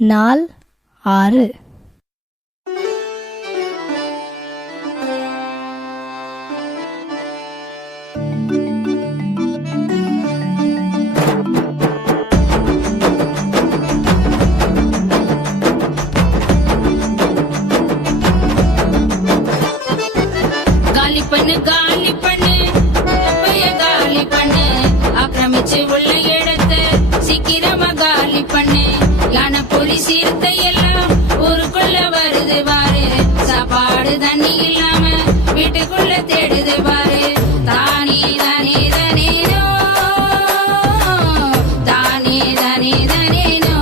நாள் 6. காலி பண்ணு காலி பண்ணு காலி பண்ணு ஆக்கிரமிச்சு உள்ள இடத்தை சீக்கிரமா காலி பண்ணு யானை புலி சீர்த்தை எல்லாம் ஊருக்குள்ள வருது பாரு சாப்பாடு தண்ணி இல்லாம வீட்டுக்குள்ள தேடுது பாரு தானே தானே தானேனோ தானே தானே தானேனோ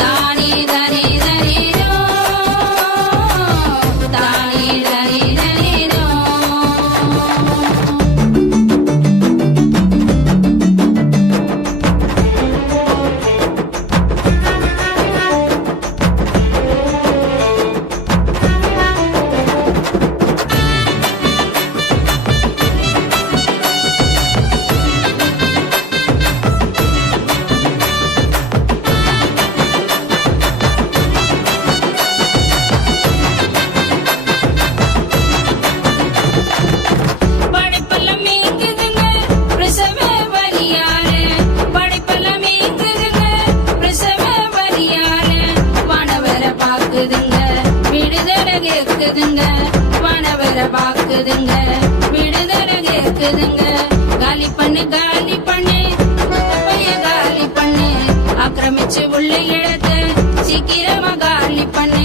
தானே தானே தானேனோ தானே தானே தானேனோ படைப்பெல்லாம் மீங்குதுங்க பிரசவ வலியால படைப்பெல்லாம் மீங்குதுங்க பிரசவ வலியால வானவரை பாக்குதுங்க விடுதலை கேக்குதுங்க வானவரை பாக்குதுங்க விடுதலை கேக்குதுங்க காலி பண்ணு காலி பண்ணு காலி பண்ணு ஆக்கிரமிச்சு உள்ள இடத்தை சீக்கிரமா காலி பண்ணு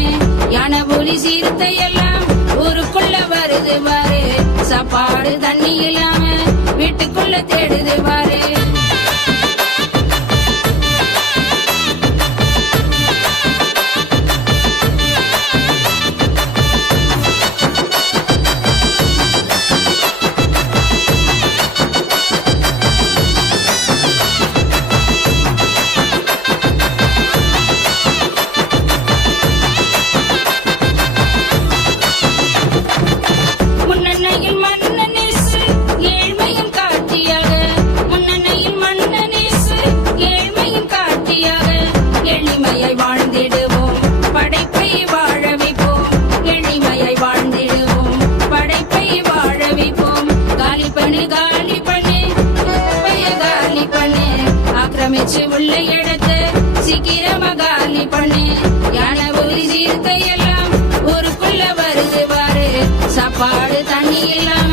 யானை புலி சீர்த்தை எல்லாம் ஊருக்குள்ள வருது பாரு சாப்பாடு தண்ணி இல்லாம வீட்டுக்குள்ள தேடுது பாரு முன்னணையில் மன்னனேசு ஏழ்மையின் காட்சியாக முன்னணையில் மன்னனேசு ஏழ்மையின் காட்சியாக எளிமையை வாழ்ந்திடுவோம் படைப்பை வாழ வைப்போம் எளிமையை வாழ்ந்திடுவோம் படைப்பை வாழ வைப்போம் காலி பண்ணு காலி பண்ணு காலி பண்ணு ஆக்கிரமிச்சு உள்ள இடத்தை சீக்கிரமா காலி பண்ணு யானை ஒரு சீர்த்தை எல்லாம் ஊருக்குள்ள வருது பாரு சாப்பாடு தண்ணி இல்லாம